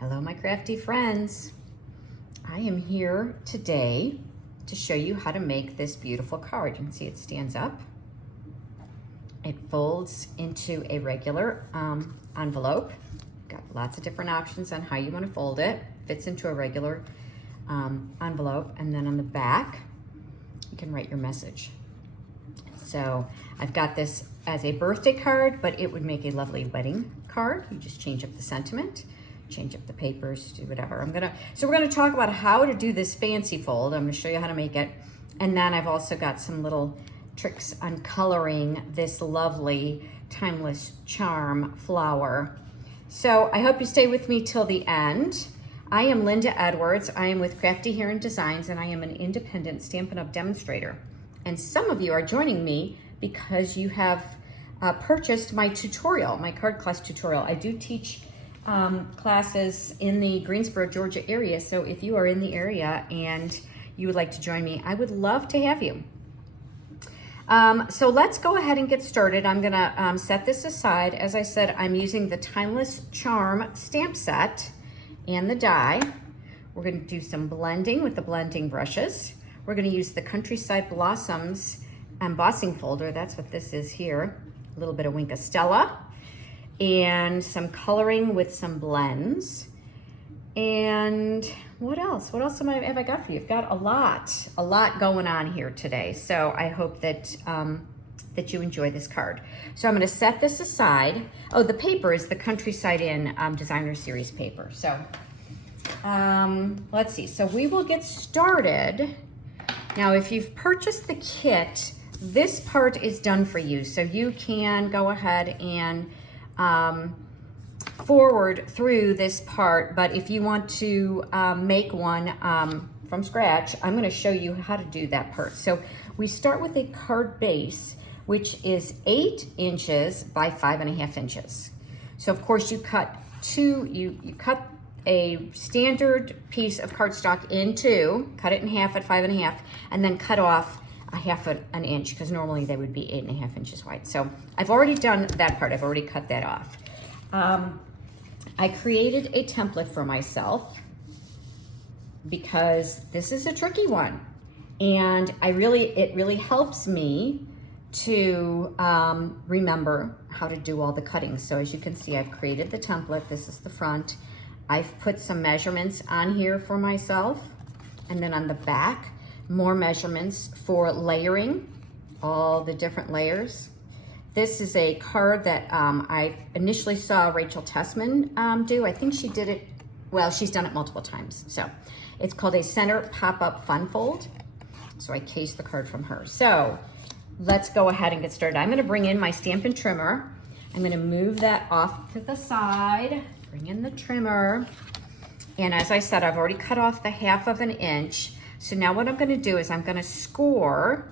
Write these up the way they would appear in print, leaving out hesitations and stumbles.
Hello, my crafty friends. I am here today to show you how to make this beautiful card. You can see it stands up. It folds into a regular envelope. Got lots of different options on how you want to fold it. Fits into a regular envelope, and then on the back, you can write your message. So I've got this as a birthday card, but it would make a lovely wedding card. You just change up the sentiment, change up the papers, do whatever. So we're gonna talk about how to do this fancy fold. I'm gonna show you how to make it. And then I've also got some little tricks on coloring this lovely timeless charm flower. So I hope you stay with me till the end. I am Linda Edwards. I am with Crafty Hair and Designs, and I am an independent Stampin' Up! Demonstrator. And some of you are joining me because you have purchased my tutorial, my card class tutorial. I do teach classes in the Greensboro, Georgia area. So if you are in the area and you would like to join me, I would love to have you. So let's go ahead and get started. I'm gonna set this aside. As I said, I'm using the Timeless Charm stamp set and the die. We're gonna do some blending with the blending brushes. We're gonna use the Countryside Blossoms embossing folder. That's what this is here. A little bit of Wink of Stella and some coloring with some blends. And what else? What else have I got for you? I've got a lot going on here today. So I hope that that you enjoy this card. So I'm gonna set this aside. Oh, the paper is the Countryside Inn Designer Series paper. So let's see. So we will get started. Now, if you've purchased the kit, this part is done for you. So you can go ahead and forward through this part. But if you want to make one from scratch, I'm going to show you how to do that part. So we start with a card base, which is 8 inches by 5.5 inches. So of course you cut you cut a standard piece of cardstock in two, cut it in half at 5.5, and then cut off a half an inch, because normally they would be 8.5 inches wide. So I've already done that part. I've already cut that off. I created a template for myself because this is a tricky one, and it really helps me to remember how to do all the cuttings. So as you can see, I've created the template. This is the front. I've put some measurements on here for myself, and then on the back, more measurements for layering, all the different layers. This is a card that I initially saw Rachel Tessman do. I think she did it, well, she's done it multiple times. So it's called a Center Pop-Up Fun Fold. So I cased the card from her. So let's go ahead and get started. I'm gonna bring in my Stampin' Trimmer. I'm gonna move that off to the side. Bring in the trimmer. And as I said, I've already cut off the 1/2 inch. So now what I'm gonna do is I'm gonna score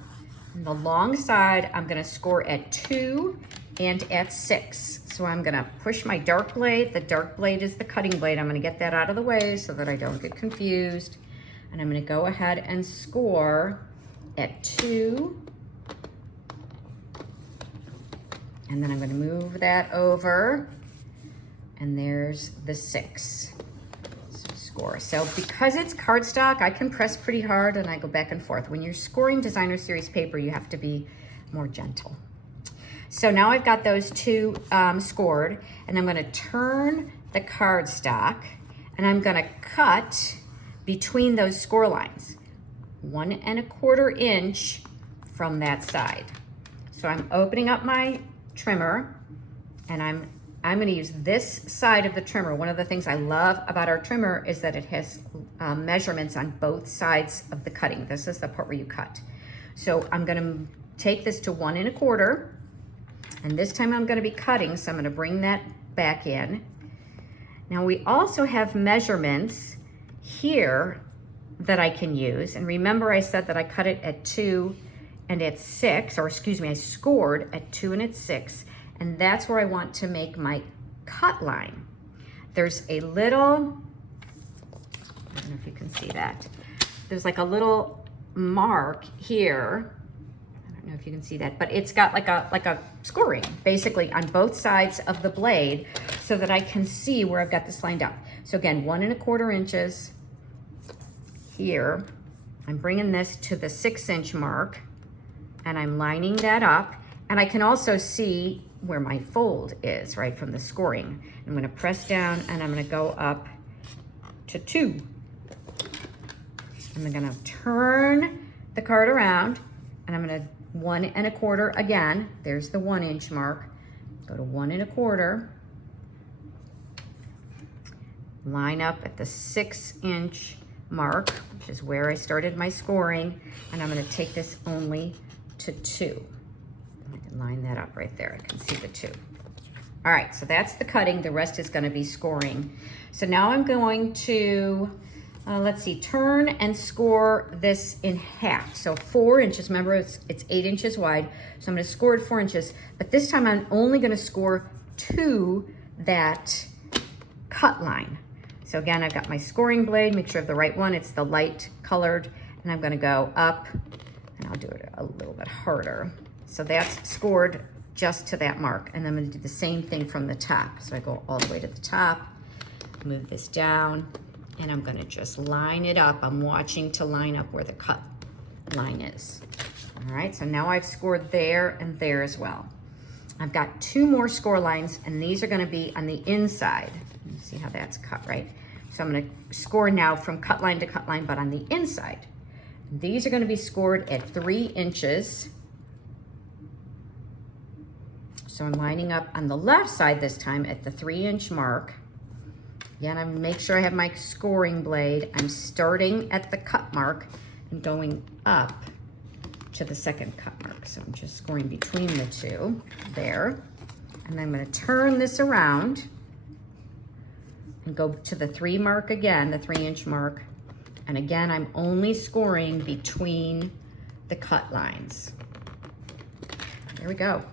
on the long side. I'm gonna score at 2 and at 6. So I'm gonna push my dark blade. The dark blade is the cutting blade. I'm gonna get that out of the way so that I don't get confused. And I'm gonna go ahead and score at 2. And then I'm gonna move that over. And there's the 6 score. So because it's cardstock, I can press pretty hard and I go back and forth. When you're scoring Designer Series paper, you have to be more gentle. So now I've got those 2 scored, and I'm gonna turn the cardstock and I'm gonna cut between those score lines, 1¼ inch from that side. So I'm opening up my trimmer, and I'm gonna use this side of the trimmer. One of the things I love about our trimmer is that it has measurements on both sides of the cutting. This is the part where you cut. So I'm gonna take this to 1¼ and this time I'm gonna be cutting, so I'm gonna bring that back in. Now we also have measurements here that I can use. And remember I said that I cut it at 2 and at 6, or excuse me, I scored at 2 and at 6. And that's where I want to make my cut line. There's a little, I don't know if you can see that. There's like a little mark here. I don't know if you can see that, but it's got like a scoring basically on both sides of the blade. so that I can see where I've got this lined up. So again, 1 1/4 inches here. I'm bringing this to the 6-inch mark and I'm lining that up. And I can also see where my fold is, right, from the scoring. I'm gonna press down and I'm gonna go up to 2. I'm gonna turn the card around and I'm gonna 1 1/4 again. There's the 1-inch mark. Go to 1 1/4. Line up at the 6-inch mark, which is where I started my scoring. And I'm gonna take this only to 2. I can line that up right there. I can see the 2. All right, so that's the cutting. The rest is gonna be scoring. So now I'm going to, let's see, turn and score this in half. So 4 inches, remember it's 8 inches wide. So I'm gonna score it 4 inches, but this time I'm only gonna score to that cut line. So again, I've got my scoring blade, make sure I have the right one. It's the light colored, and I'm gonna go up, and I'll do it a little bit harder. So that's scored just to that mark. And then I'm gonna do the same thing from the top. So I go all the way to the top, move this down, and I'm gonna just line it up. I'm watching to line up where the cut line is. All right, so now I've scored there and there as well. I've got 2 more score lines, and these are gonna be on the inside. You see how that's cut, right? So I'm gonna score now from cut line to cut line, but on the inside. These are gonna be scored at 3 inches. So I'm lining up on the left side this time at the 3-inch mark. Again, I make sure I have my scoring blade. I'm starting at the cut mark and going up to the second cut mark. So I'm just scoring between the 2 there. And I'm gonna turn this around and go to the 3 mark again, the 3-inch mark. And again, I'm only scoring between the cut lines. There we go.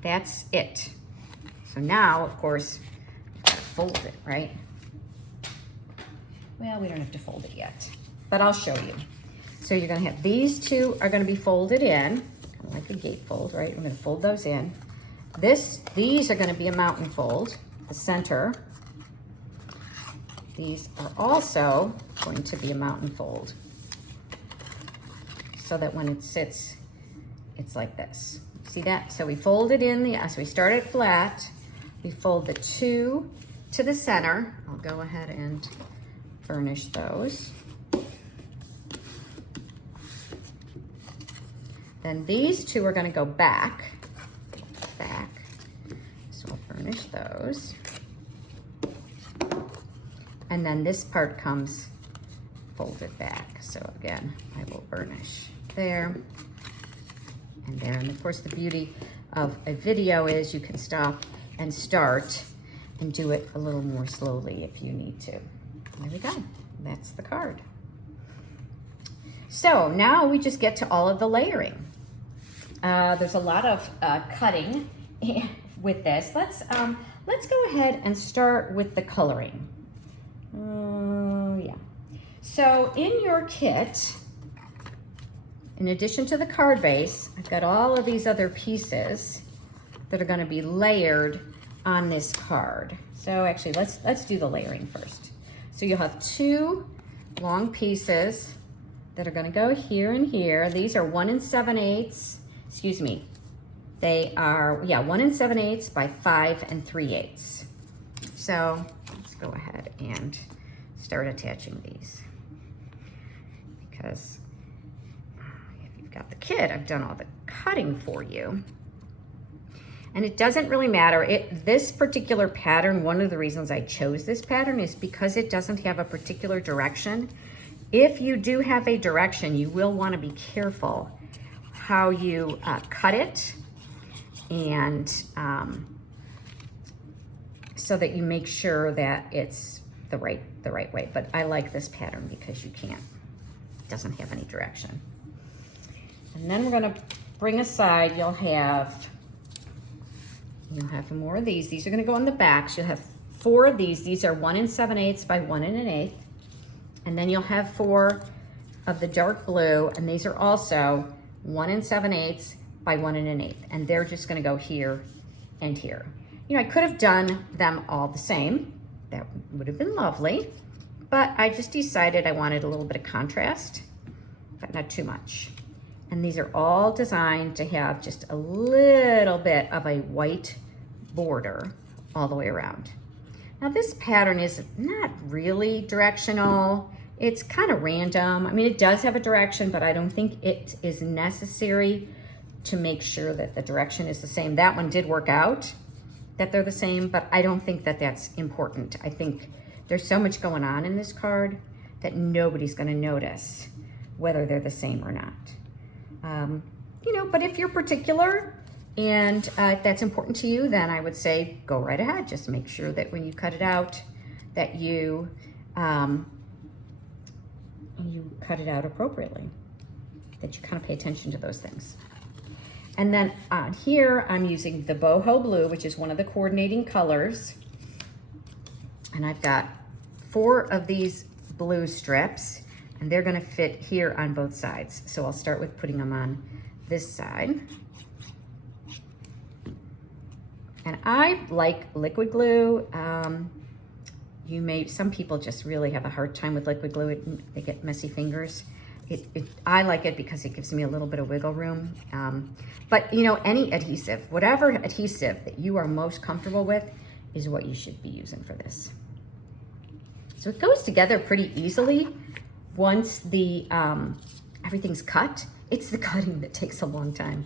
That's it. So now, of course, you've got to fold it, right? Well, we don't have to fold it yet, but I'll show you. So you're gonna have, these 2 are gonna be folded in, kind of like a gatefold, right? I'm gonna fold those in. These are gonna be a mountain fold, the center. These are also going to be a mountain fold, so that when it sits, it's like this. See that? So we fold it in, so we start it flat, we fold the 2 to the center. I'll go ahead and burnish those. Then these 2 are gonna go back. So I'll burnish those. And then this part comes folded back. So again, I will burnish there and there. And of course, the beauty of a video is you can stop and start and do it a little more slowly if you need to. There we go. That's the card. So now we just get to all of the layering. There's a lot of cutting with this. Let's go ahead and start with the coloring. Yeah. So in your kit, in addition to the card base, I've got all of these other pieces that are going to be layered on this card. So actually, let's do the layering first. So you'll have 2 long pieces that are going to go here and here. These are 1 7/8. Excuse me. They are 1 7/8 by 5 3/8. So let's go ahead and start attaching these, because if you've got the kit, I've done all the cutting for you. And it doesn't really matter. This particular pattern, one of the reasons I chose this pattern is because it doesn't have a particular direction. If you do have a direction, you will want to be careful how you cut it, and so that you make sure that it's the right way. But I like this pattern because it doesn't have any direction. And then we're going to bring aside, you'll have more of these. These are going to go on the backs. You'll have 4 of these. These are 1 7/8 by 1 1/8. And then you'll have 4 of the dark blue, and these are also 1 7/8 by 1 1/8. And they're just going to go here and here. You know, I could have done them all the same. That would have been lovely, but I just decided I wanted a little bit of contrast, but not too much. And these are all designed to have just a little bit of a white border all the way around. Now this pattern is not really directional. It's kind of random. I mean, it does have a direction, but I don't think it is necessary to make sure that the direction is the same. That one did work out, that they're the same, but I don't think that that's important. I think there's so much going on in this card that nobody's gonna notice whether they're the same or not. You know, but if you're particular and if that's important to you, then I would say go right ahead. Just make sure that when you cut it out, that you cut it out appropriately, that you kind of pay attention to those things. And then on here, I'm using the Boho Blue, which is one of the coordinating colors. And I've got 4 of these blue strips, and they're gonna fit here on both sides. So I'll start with putting them on this side. And I like liquid glue. Some people just really have a hard time with liquid glue. They get messy fingers. I like it because it gives me a little bit of wiggle room. But you know, any adhesive, whatever adhesive that you are most comfortable with is what you should be using for this. So it goes together pretty easily once the everything's cut. It's the cutting that takes a long time.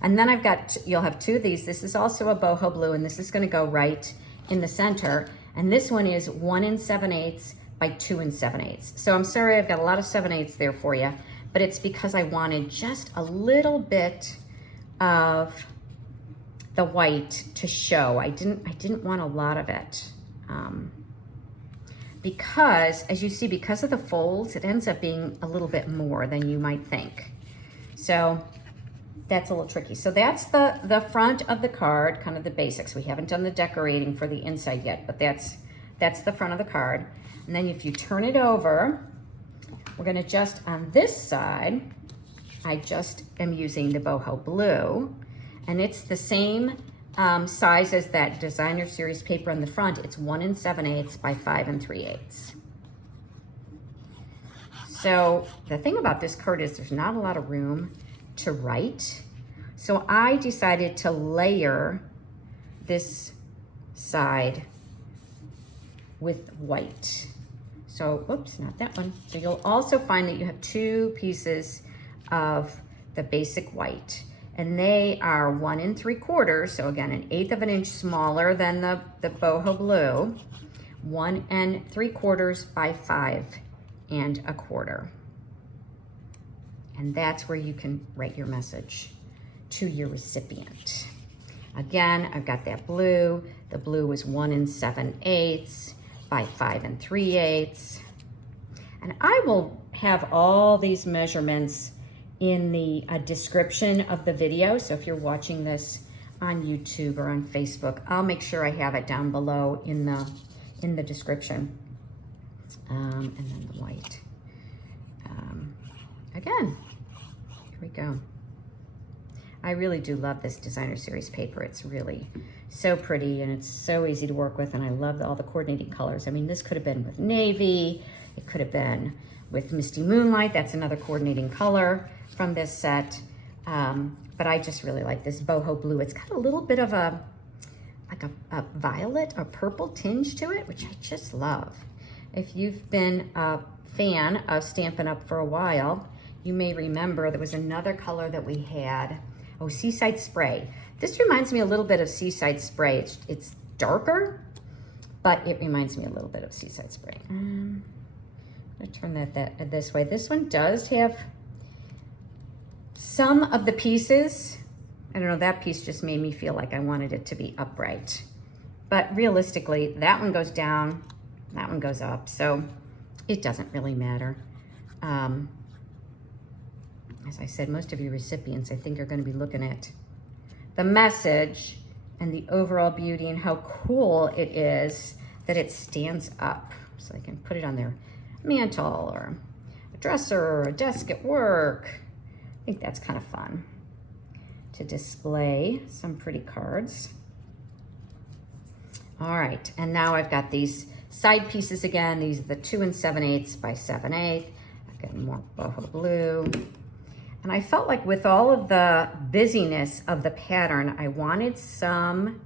And then you'll have 2 of these. This is also a Boho Blue, and this is gonna go right in the center. And this one is 1 7/8 by 2 7/8. So I'm sorry, I've got a lot of 7/8 there for you, but it's because I wanted just a little bit of the white to show. I didn't want a lot of it. Because, as you see, because of the folds, it ends up being a little bit more than you might think. So that's a little tricky. So that's the front of the card, kind of the basics. We haven't done the decorating for the inside yet, but that's the front of the card. And then if you turn it over, we're gonna just, on this side, I just am using the Boho Blue, and it's the same size as that designer series paper on the front. It's 1 7/8 by 5 3/8. So the thing about this card is there's not a lot of room to write. So I decided to layer this side with white. So, whoops, not that one. So you'll also find that you have 2 pieces of the basic white, and they are 1 3/4. So again, 1/8 of an inch smaller than the Boho Blue, 1 3/4 by 5 1/4. And that's where you can write your message to your recipient. Again, I've got that blue. The blue was 1 7/8 by 5 3/8. And I will have all these measurements in the description of the video. So if you're watching this on YouTube or on Facebook, I'll make sure I have it down below in the description. And then the white. Again, here we go. I really do love this designer series paper. It's really so pretty, and it's so easy to work with, and I love all the coordinating colors. I mean, this could have been with navy, it could have been with Misty Moonlight. That's another coordinating color from this set. But I just really like this Boho Blue. It's got a little bit of a violet or purple tinge to it, which I just love. If you've been a fan of Stampin' Up for a while, you may remember there was another color that we had. Oh, Seaside Spray. This reminds me a little bit of Seaside Spray. It's darker, but it reminds me a little bit of Seaside Spray. I'm gonna turn that this way. This one does have some of the pieces. I don't know, that piece just made me feel like I wanted it to be upright. But realistically, that one goes down, that one goes up, so it doesn't really matter. As I said, most of your recipients, I think, are going to be looking at the message and the overall beauty and how cool it is that it stands up. So they can put it on their mantle or a dresser or a desk at work. I think that's kind of fun to display some pretty cards. All right, and now I've got these side pieces again. These are the 2 7/8 by 7/8. I've got more Boho Blue. And I felt like with all of the busyness of the pattern, I wanted some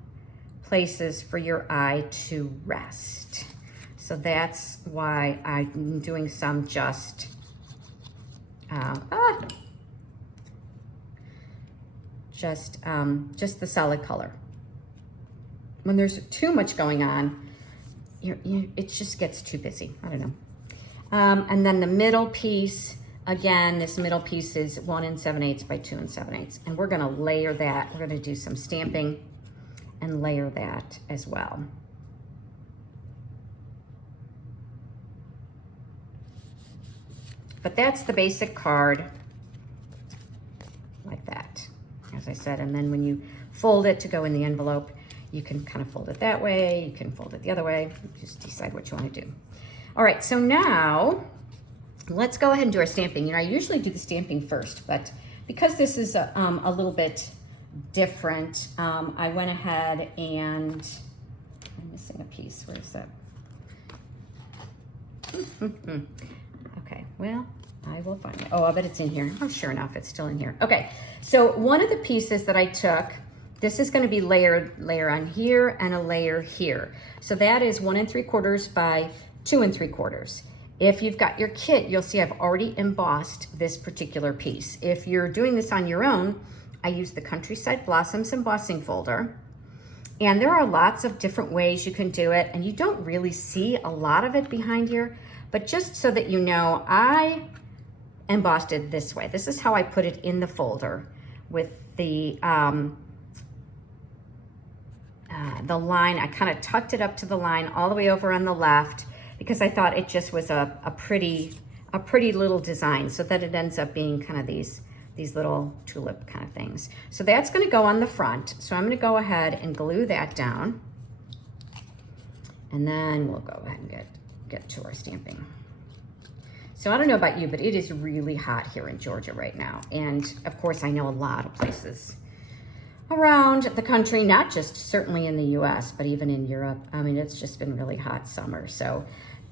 places for your eye to rest. So that's why I'm doing some just the solid color. When there's too much going on, it just gets too busy. I don't know. And then the middle piece, again, this middle piece is 1 7/8 by 2 7/8. And we're gonna layer that. We're gonna do some stamping and layer that as well. But that's the basic card, like that, as I said. And then when you fold it to go in the envelope, you can kind of fold it that way, you can fold it the other way, just decide what you want to do. All right, so now let's go ahead and do our stamping. You know, I usually do the stamping first, but because this is a little bit different, I went ahead and, I'm missing a piece, where is that? Okay, well, I will find it. Oh, I bet it's in here. Oh, sure enough, it's still in here. Okay, so one of the pieces that I took, this is going to be layer on here and a layer here. So that is 1 3/4 by 2 3/4. If you've got your kit, you'll see I've already embossed this particular piece. If you're doing this on your own, I use the Countryside Blossoms embossing folder. And there are lots of different ways you can do it, and you don't really see a lot of it behind here. But just so that you know, I embossed it this way. This is how I put it in the folder with the line. I kind of tucked it up to the line all the way over on the left because I thought it just was a pretty little design, so that it ends up being kind of these little tulip kind of things. So that's going to go on the front. So I'm going to go ahead and glue that down, and then we'll go ahead and get to our stamping. So I don't know about you, but it is really hot here in Georgia right now. And of course, I know a lot of places around the country, not just certainly in the US, but even in Europe. I mean, it's just been really hot summer. So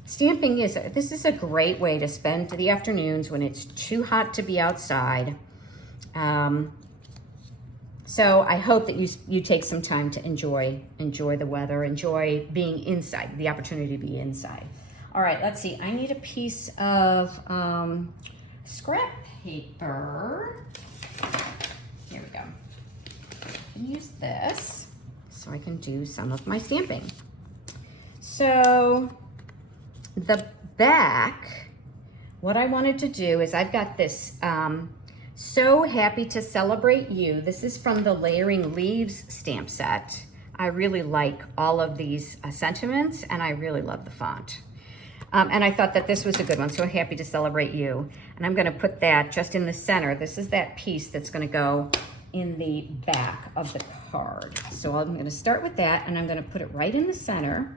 stamping this is a great way to spend the afternoons when it's too hot to be outside. So I hope that you take some time to enjoy the weather, enjoy being inside, the opportunity to be inside. All right, let's see. I need a piece of scrap paper. Here we go. Use this so I can do some of my stamping. So the back, what I wanted to do is I've got this So Happy to Celebrate You. This is from the Layering Leaves stamp set. I really like all of these sentiments, and I really love the font. And I thought that this was a good one, So Happy to Celebrate You. And I'm gonna put that just in the center. This is that piece that's gonna go in the back of the card. So I'm gonna start with that, and I'm gonna put it right in the center.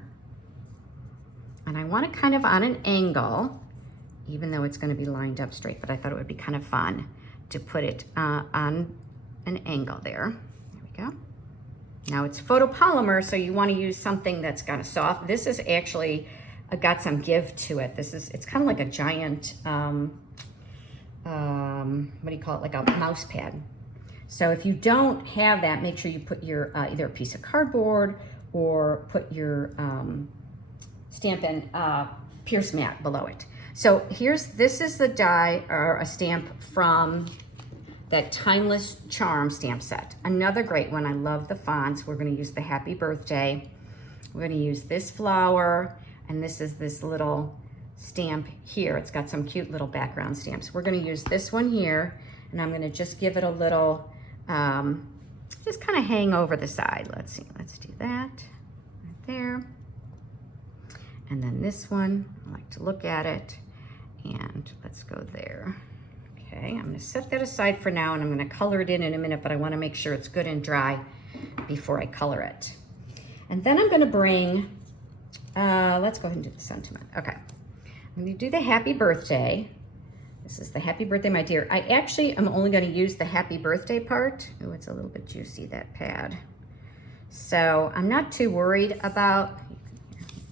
And I want it kind of on an angle, even though it's gonna be lined up straight, but I thought it would be kind of fun to put it on an angle there. There we go. Now it's photopolymer, so you wanna use something that's got a soft, this is actually got some give to it. It's kind of like a giant, what do you call it? Like a mouse pad. So if you don't have that, make sure you put your either a piece of cardboard or put your Stampin' Pierce mat below it. So this is the die or a stamp from that Timeless Charm stamp set. Another great one. I love the fonts. We're going to use the Happy Birthday. We're going to use this flower, and this is this little stamp here. It's got some cute little background stamps. We're going to use this one here, and I'm going to just give it a little, just kind of hang over the side. Let's see. Let's do that right there. And then this one, I like to look at it, and let's go there. Okay, I'm going to set that aside for now, and I'm going to color it in a minute, but I want to make sure it's good and dry before I color it. And then I'm going to bring, let's go ahead and do the sentiment. Okay, I'm going to do the Happy Birthday. This is the Happy Birthday, my dear. I actually am only going to use the Happy Birthday part. Oh, it's a little bit juicy, that pad. So I'm not too worried about,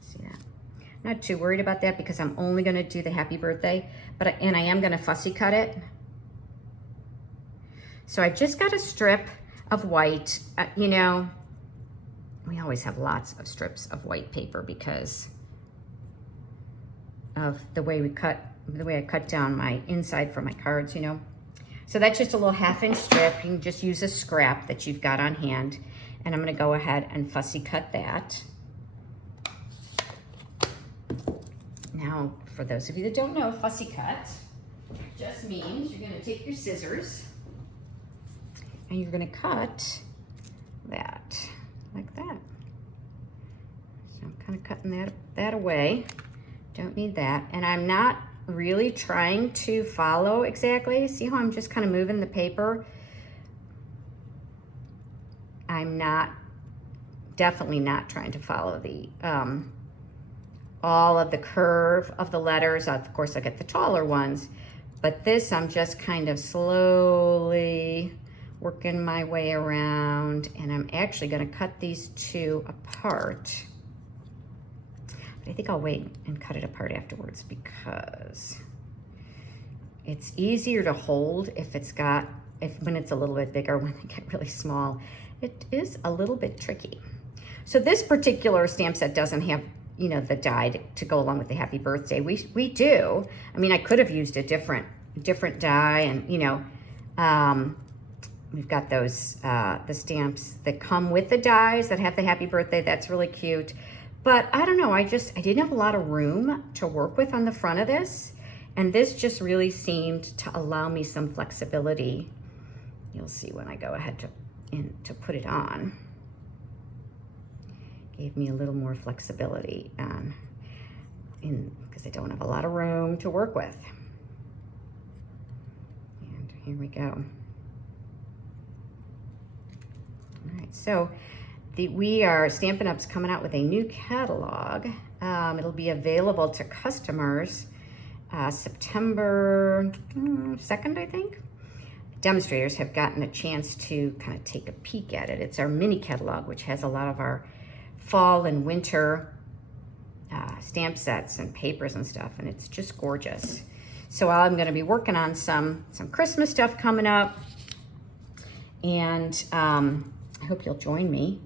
see that? Not too worried about that because I'm only gonna do the happy birthday, and I am gonna fussy cut it. So I just got a strip of white. You know, we always have lots of strips of white paper because of the way I cut down my inside for my cards, you know. So that's just a little 1/2 inch strip. You can just use a scrap that you've got on hand. And I'm gonna go ahead and fussy cut that. Now, for those of you that don't know, fussy cut just means you're gonna take your scissors and you're gonna cut that, like that. So I'm kind of cutting that away. Don't need that. And I'm not really trying to follow exactly. See how I'm just kind of moving the paper? I'm definitely not trying to follow the, all of the curve of the letters. Of course, I get the taller ones, but this I'm just kind of slowly working my way around, and I'm actually gonna cut these two apart. But I think I'll wait and cut it apart afterwards because it's easier to hold when it's a little bit bigger. When they get really small, it is a little bit tricky. So this particular stamp set doesn't have, you know, the die to go along with the happy birthday. We do. I mean, I could have used a different die, and you know, we've got those the stamps that come with the dies that have the happy birthday. That's really cute. But I don't know, I didn't have a lot of room to work with on the front of this, and this just really seemed to allow me some flexibility. You'll see when I go ahead to put it on. Gave me a little more flexibility because I don't have a lot of room to work with. And here we go. All right, so Stampin' Up's coming out with a new catalog. It'll be available to customers September 2nd, I think. Demonstrators have gotten a chance to kind of take a peek at it. It's our mini catalog, which has a lot of our fall and winter stamp sets and papers and stuff, and it's just gorgeous. So I'm going to be working on some Christmas stuff coming up, and I hope you'll join me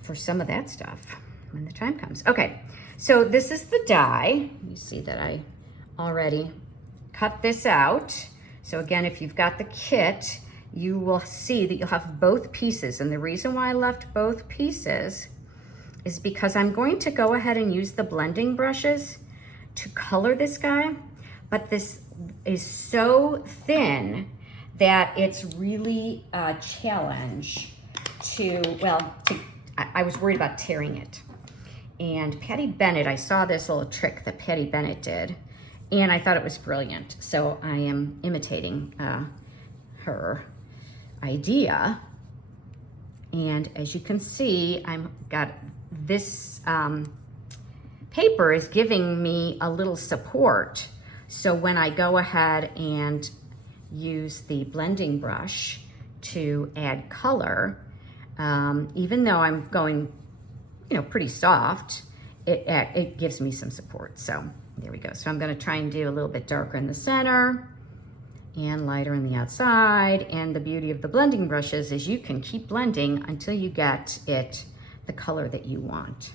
for some of that stuff when the time comes. Okay, so this is the die. You see that I already cut this out. So again, if you've got the kit, you will see that you'll have both pieces. And the reason why I left both pieces is because I'm going to go ahead and use the blending brushes to color this guy. But this is so thin that it's really a challenge I was worried about tearing it. And Patty Bennett, I saw this little trick that Patty Bennett did, and I thought it was brilliant. So I am imitating her idea. And as you can see, this paper is giving me a little support. So when I go ahead and use the blending brush to add color, even though I'm going, you know, pretty soft, it gives me some support. So there we go. So I'm going to try and do a little bit darker in the center and lighter in the outside. And the beauty of the blending brushes is you can keep blending until you get the color that you want.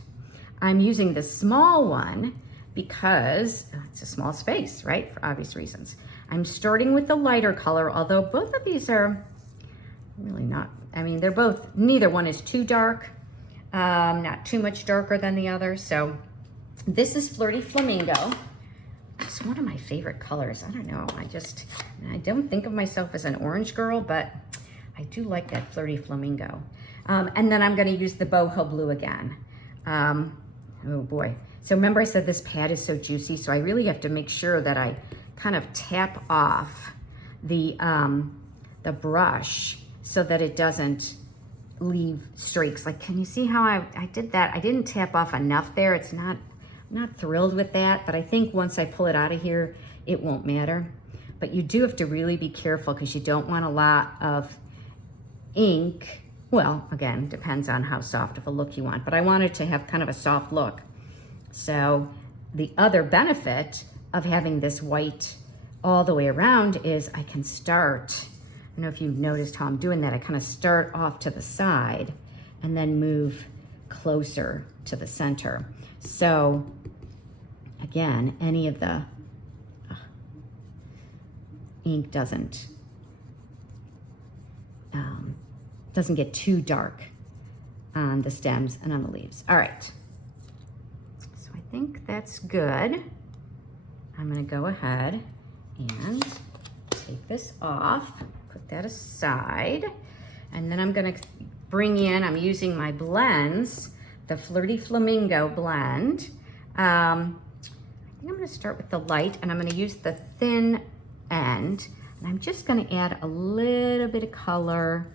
I'm using the small one because it's a small space, right? For obvious reasons. I'm starting with the lighter color, although both of these are really not, I mean, neither one is too dark, not too much darker than the other. So this is Flirty Flamingo. It's one of my favorite colors. I don't know, I don't think of myself as an orange girl, but I do like that Flirty Flamingo. And then I'm gonna use the Boho Blue again. Oh boy. So remember I said this pad is so juicy, so I really have to make sure that I kind of tap off the brush so that it doesn't leave streaks. Like, can you see how I did that? I didn't tap off enough there. I'm not thrilled with that, but I think once I pull it out of here, it won't matter. But you do have to really be careful because you don't want a lot of ink Well, again, depends on how soft of a look you want, but I wanted to have kind of a soft look. So the other benefit of having this white all the way around is I can start, I don't know if you've noticed how I'm doing that, I kind of start off to the side and then move closer to the center. So again, any of the ink doesn't get too dark on the stems and on the leaves. All right, so I think that's good. I'm gonna go ahead and take this off, put that aside, and then I'm gonna bring in, I'm using my blends, the Flirty Flamingo blend. I think I'm gonna start with the light, and I'm gonna use the thin end, and I'm just gonna add a little bit of color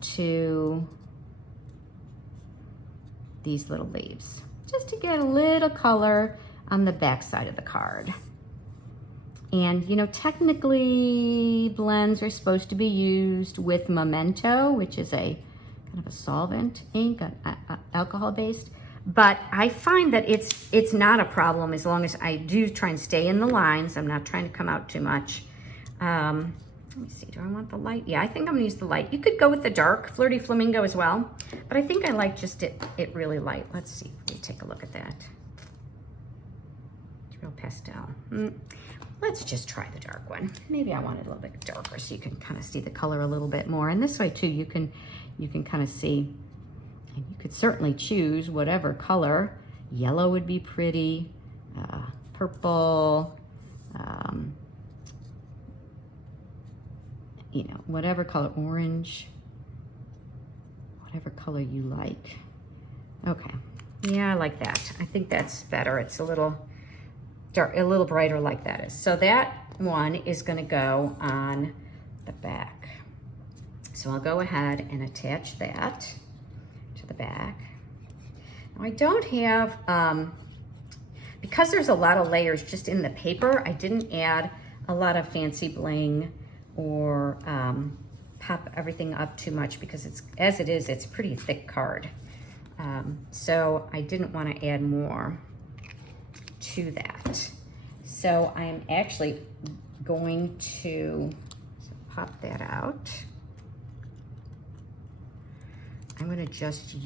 to these little leaves, just to get a little color on the back side of the card. And you know, technically blends are supposed to be used with Memento, which is a kind of a solvent ink, alcohol based, but I find that it's not a problem as long as I do try and stay in the lines. I'm not trying to come out too much. Let me see, do I want the light? Yeah, I think I'm gonna use the light. You could go with the dark Flirty Flamingo as well, but I think I like just it really light. Let's see, let me take a look at that. It's real pastel. Let's just try the dark one. Maybe I want it a little bit darker so you can kind of see the color a little bit more. And this way too, you can kind of see, and you could certainly choose whatever color. Yellow would be pretty, purple, you know, whatever color, orange, whatever color you like. Okay, yeah, I like that. I think that's better. It's a little dark, a little brighter like that is. So that one is gonna go on the back. So I'll go ahead and attach that to the back. Now I don't have, because there's a lot of layers just in the paper, I didn't add a lot of fancy bling or pop everything up too much because as it is, it's pretty thick card. So I didn't want to add more to that. So I'm actually going to pop that out. I'm going to just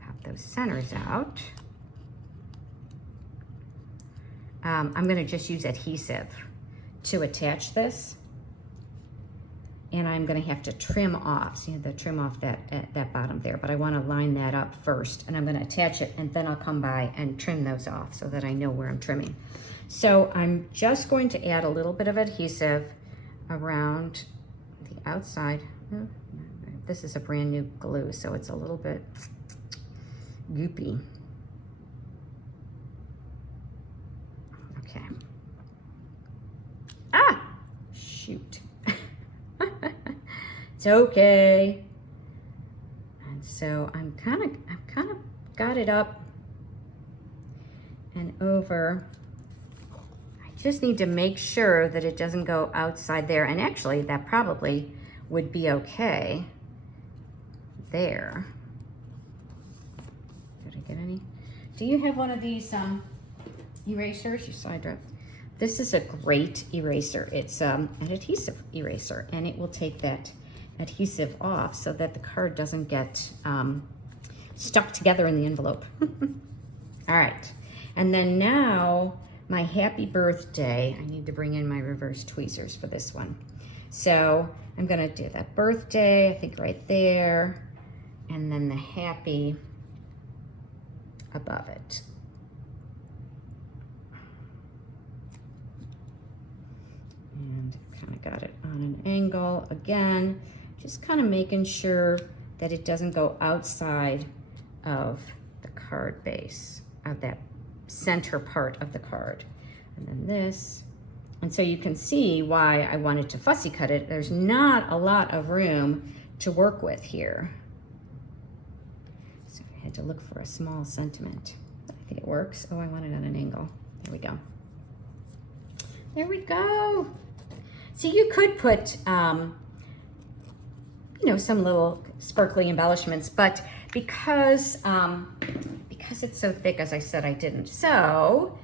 pop those centers out. I'm going to just use adhesive to attach this, and I'm going to have to trim off. See, the trim off that bottom there, but I want to line that up first, and I'm going to attach it, and then I'll come by and trim those off so that I know where I'm trimming. So I'm just going to add a little bit of adhesive around the outside. This is a brand new glue, so it's a little bit goopy. Okay. Ah, shoot. It's okay. And so I'm kind of got it up and over. I just need to make sure that it doesn't go outside there. And actually that probably would be okay there. Did I get any? Do you have one of these erasers? Your side drop. This is a great eraser. It's an adhesive eraser, and it will take that adhesive off so that the card doesn't get stuck together in the envelope. All right, and then now my happy birthday. I need to bring in my reverse tweezers for this one. So I'm gonna do that birthday, I think right there, and then the happy above it. And kind of got it on an angle again, just kind of making sure that it doesn't go outside of the card base, of that center part of the card. And then this, and so you can see why I wanted to fussy cut it. There's not a lot of room to work with here. So I had to look for a small sentiment. I think it works. Oh, I want it on an angle. There we go. There we go. So you could put, you know, some little sparkly embellishments, but because it's so thick, as I said, I didn't. So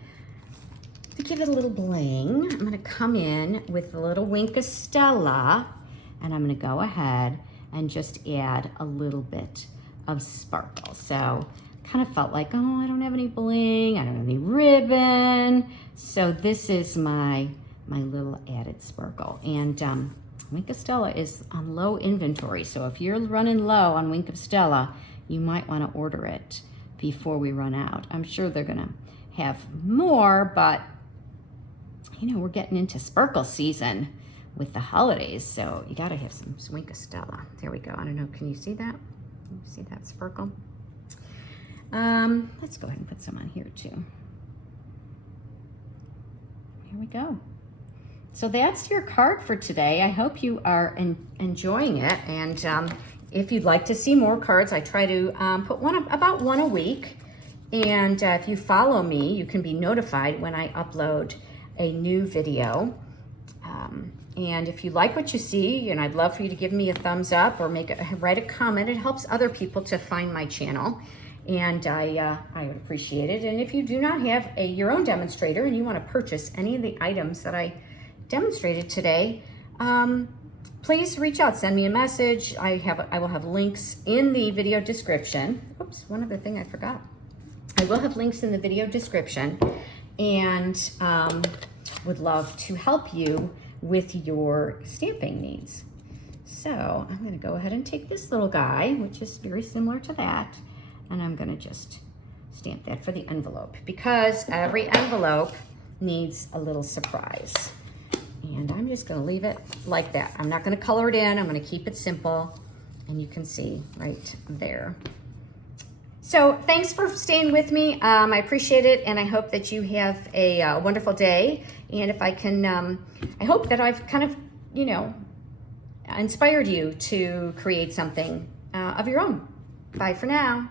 to give it a little bling, I'm gonna come in with a little Wink of Stella, and I'm gonna go ahead and just add a little bit of sparkle. So kind of felt like, oh, I don't have any bling, I don't have any ribbon. So this is my little added sparkle. And Wink of Stella is on low inventory. So if you're running low on Wink of Stella, you might want to order it before we run out. I'm sure they're gonna have more, but you know, we're getting into sparkle season with the holidays, so you gotta have some Wink of Stella. There we go. I don't know, can you see that? Can you see that sparkle? Let's go ahead and put some on here too. Here we go. So that's your card for today. I hope you are enjoying it. And if you'd like to see more cards, I try to put about one a week. And if you follow me, you can be notified when I upload a new video. And if you like what you see, and I'd love for you to give me a thumbs up or write a comment. It helps other people to find my channel. And I would appreciate it. And if you do not have your own demonstrator and you want to purchase any of the items that I demonstrated today, please reach out, send me a message. I will have links in the video description. Oops, one other thing I forgot. I will have links in the video description, and would love to help you with your stamping needs. So I'm going to go ahead and take this little guy, which is very similar to that, and I'm going to just stamp that for the envelope, because every envelope needs a little surprise. And I'm just going to leave it like that. I'm not going to color it in. I'm going to keep it simple, and you can see right there. So thanks for staying with me. I appreciate it, and I hope that you have a wonderful day. And if I can, I hope that I've kind of, you know, inspired you to create something of your own. Bye for now.